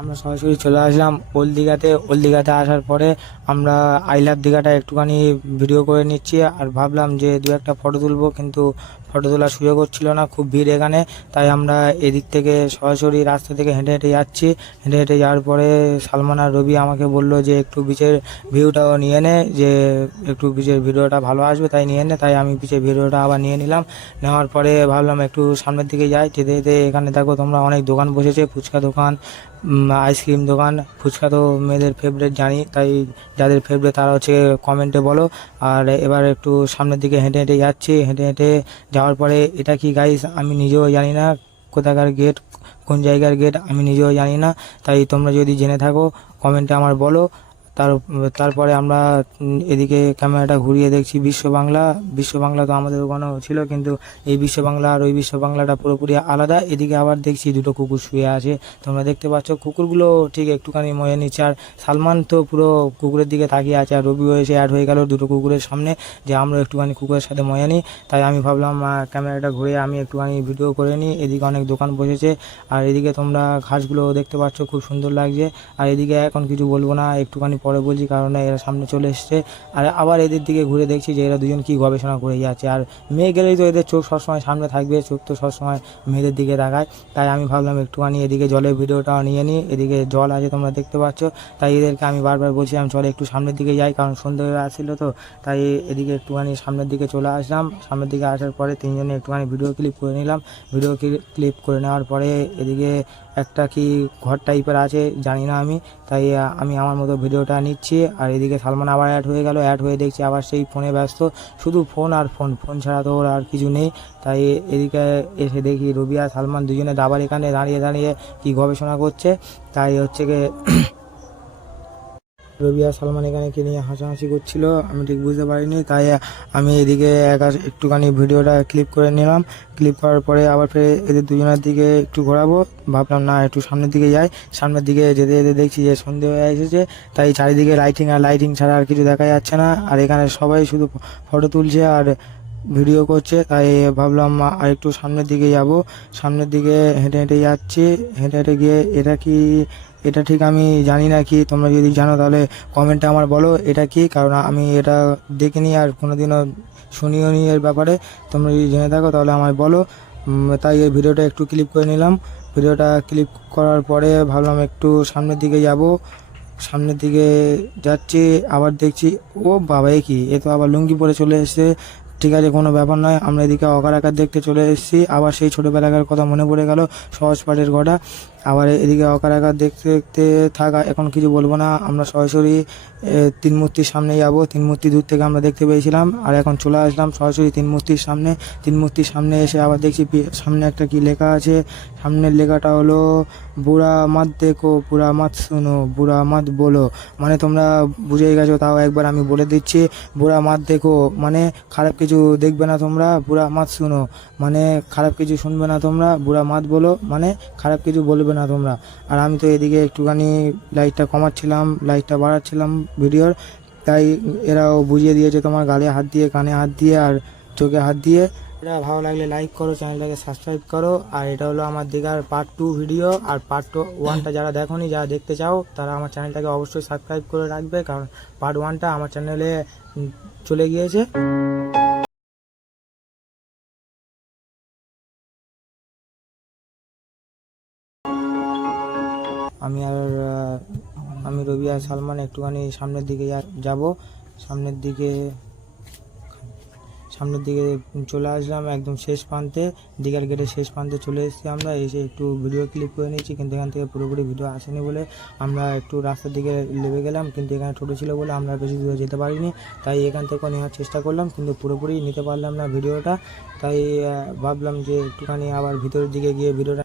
আমরা সরাসরি চলে আসলাম ওল্ড দীঘাতে। ওল্ড দীঘাতে আসার পরে আমরা আই লাভ দীঘাটা একটুখানি ভিডিও করে নিচ্ছি, আর ভাবলাম যে দু একটা ফটো তুলবো, কিন্তু ফটো তোলার সুযোগ হচ্ছিল না, খুব ভিড় এখানে। তাই আমরা এদিক থেকে সরাসরি রাস্তা থেকে হেঁটে হেঁটে যাচ্ছি। হেঁটে হেঁটে যাওয়ার পরে সালমান আর রবি আমাকে বললো যে একটু বিচের ভিউটাও নিয়ে নে, যে একটু বিচের ভিডিওটা ভালো আসবে, তাই নিয়ে নে। তাই আমি বিচের ভিডিওটা আবার নিয়ে নিলাম। নেওয়ার পরে ভাবলাম একটু সামনের দিকে যাই। যেতে যেতে এখানে দেখো তোমরা অনেক দোকান বসেছে, ফুচকা দোকান, আইসক্রিম দোকান। ফুচকা তো মেয়েদের ফেভারিট জানি, তাই যাদের ফেভারিট তারা হচ্ছে কমেন্টে বলো। আর এবার একটু সামনের দিকে হেঁটে হেঁটে যাচ্ছি। হেঁটে হেঁটে যাওয়ার পরে এটা কি গাইস আমি নিজেও জানি না, কোথাকার গেট, কোন জায়গার গেট আমি নিজেও জানি না। তাই তোমরা যদি জেনে থাকো কমেন্টে আমার বলো। তারপরে আমরা এদিকে ক্যামেরাটা ঘুরিয়ে দেখছি বিশ্ব বাংলা। বিশ্ব বাংলা তো আমাদের ওখানেও ছিল, কিন্তু এই বিশ্ব বাংলা আর ওই বিশ্ব বাংলাটা পুরোপুরি আলাদা। এদিকে আবার দেখছি দুটো কুকুর শুয়ে আছে, তোমরা দেখতে পাচ্ছ। কুকুরগুলো ঠিক একটুখানি মজা নিচ্ছে, আর সালমান তো পুরো কুকুরের দিকে তাকিয়ে আছে, আর রবিও এসে অ্যাড হয়ে গেল দুটো কুকুরের সামনে, যে আমরা একটুখানি কুকুরের সাথে মজা নিই। তাই আমি ভাবলাম ক্যামেরাটা ঘুরে আমি একটুখানি ভিডিও করে নিই। এদিকে অনেক দোকান বসেছে, আর এদিকে তোমরা ঘাসগুলো দেখতে পাচ্ছ, খুব সুন্দর লাগছে। আর এদিকে এখন কিছু বলবো না, একটুখানি পরে বলছি, কারণ এরা সামনে চলে এসছে। আর আবার এদের দিকে ঘুরে দেখছি যে এরা দুজন কি গবেষণা করে যাচ্ছে। আর মেয়ে গেলেই তো এদের চোখ সবসময় সামনে থাকবে, চোখ তো সবসময় মেয়েদের দিকে তাকায়। তাই আমি ভাবলাম একটুখানি এদিকে জলের ভিডিওটাও নিয়ে নিই। এদিকে জল আছে তোমরা দেখতে পাচ্ছ। তাই এদেরকে আমি বারবার বলছিলাম চলে একটু সামনের দিকে যাই, কারণ সন্ধ্যে হয়ে আসছিল তো। তাই এদিকে একটুখানি সামনের দিকে চলে আসলাম। সামনের দিকে আসার পরে তিনজনে একটুখানি ভিডিও ক্লিপ করে নিলাম। ভিডিও ক্লিপ করে নেওয়ার পরে এদিকে একটা কি ঘর টাইপের আছে, জানি না আমি। তাই আমি আমার মতো ভিডিওটা নিচ্ছি। আর এদিকে সালমান আবার অ্যাড হয়ে গেল। অ্যাড হয়ে দেখছি আবার সেই ফোনে ব্যস্ত, শুধু ফোন আর ফোন, ফোন ছাড়া তো ওর আর কিছু নেই। তাই এদিকে এসে দেখি রবি আর সালমান দুজনে আবার এখানে দাঁড়িয়ে দাঁড়িয়ে কি গবেষণা করছে। তাই হচ্ছে গিয়ে রবি আর সালমান এখানে কি নিয়ে হাসাহাসি করছিল আমি ঠিক বুঝতে পারিনি। তাই আমি এদিকে একটুখানি ভিডিওটা ক্লিপ করে নিলাম। ক্লিপ করার পরে আবার ফের এদের দুজনের দিকে একটু ঘোরাবো। ভাবলাম না একটু সামনের দিকে যাই। সামনের দিকে যেতে যেতে দেখছি যে সন্ধে হয়ে এসেছে। তাই চারিদিকে লাইটিং আর লাইটিং ছাড়া আর কিছু দেখা যাচ্ছে না। আর এখানে সবাই শুধু ফটো তুলছে আর ভিডিও করছে। তাই ভাবলাম আর একটু সামনের দিকে যাব। সামনের দিকে হেঁটে হেঁটে যাচ্ছি। হেঁটে হেঁটে গিয়ে এটা ঠিক আমি জানি না কি, তোমরা যদি জানো তাহলে কমেন্টে আমার বলো এটা কি, কারণ আমি এটা দেখিনি আর কোনোদিনও শুনিও নি এর ব্যাপারে। তোমরা যদি জেনে থাকো তাহলে আমায় বলো। তাই এই ভিডিওটা একটু ক্লিপ করে নিলাম। ভিডিওটা ক্লিপ করার পরে ভাবলাম একটু সামনের দিকে যাব। সামনের দিকে যাচ্ছি, আবার দেখছি ও বাবা এ কি, এ তো আবার লুঙ্গি পরে চলে এসেছে। ঠিক আছে, কোনো ব্যাপার নয়। আমরা এদিকে অকার আকার দেখতে চলে এসেছি। আবার সেই ছোটোবেলাকার কথা মনে পড়ে গেল, সহজ পাঠের ঘটা। আবার এদিকে অকার আকার দেখতে দেখতে থাকা, এখন কিছু বলবো না। আমরা সরাসরি তিন মূর্তির সামনে যাব। তিন মূর্তি দূর থেকে আমরা দেখতে পেয়েছিলাম, আর এখন চলে আসলাম সরাসরি তিন মূর্তির সামনে। তিন মূর্তির সামনে এসে আবার দেখছি সামনে একটা কি লেখা আছে। সামনের লেখাটা হলো বুড়া মাত দেখো, বুড়া মাত শুনো, বুড়া মাত বলো। মানে তোমরা বুঝেই গেছো, তাও একবার আমি বলে দিচ্ছি। বুড়া মাত দেখো মানে খারাপ কিছু দেখবে না তোমরা, বুড়া মাত শুনো মানে খারাপ কিছু শুনবে না তোমরা, বুড়া মাত বলো মানে খারাপ কিছু বলবে না তোমরা। আর আমি তো এদিকে একটুখানি লাইটটা কমাচ্ছিলাম, লাইটটা বাড়াচ্ছিলাম ভিডিওর। তাই এরাও বুঝিয়ে দিয়েছে, তোমার গালে হাত দিয়ে, কানে হাত দিয়ে আর চোখে হাত দিয়ে। এটা ভালো লাগলে লাইক করো, চ্যানেলটাকে সাবস্ক্রাইব করো। আর এটা হলো আমার দীঘার পার্ট 2 ভিডিও। আর পার্ট 1টা যারা দেখোনি, যারা দেখতে চাও তারা আমার চ্যানেলটাকে অবশ্যই সাবস্ক্রাইব করে রাখবে, কারণ পার্ট 1টা আমার চ্যানেলে চলে গিয়েছে। আমি আর আমি রবি আর সালমান একটুখানি সামনের দিকে যাব। সামনের দিকে চলে আসলাম একদম শেষ প্রান্তে, দীঘার গেটের শেষ প্রান্তে চলে এসেছি আমরা। এসে একটু ভিডিও ক্লিপ করে নিয়েছি, কিন্তু এখান থেকে পুরোপুরি ভিডিও আসেনি বলে আমরা একটু রাস্তার দিকে নেমে গেলাম। কিন্তু এখানে টোটো ছিল বলে আমরা বেশি দূরে যেতে পারিনি। তাই এখান থেকে নেওয়ার চেষ্টা করলাম, কিন্তু পুরোপুরি নিতে পারলাম না ভিডিওটা। তাই ভাবলাম যে একটুখানি আবার ভিতরের দিকে গিয়ে ভিডিওটা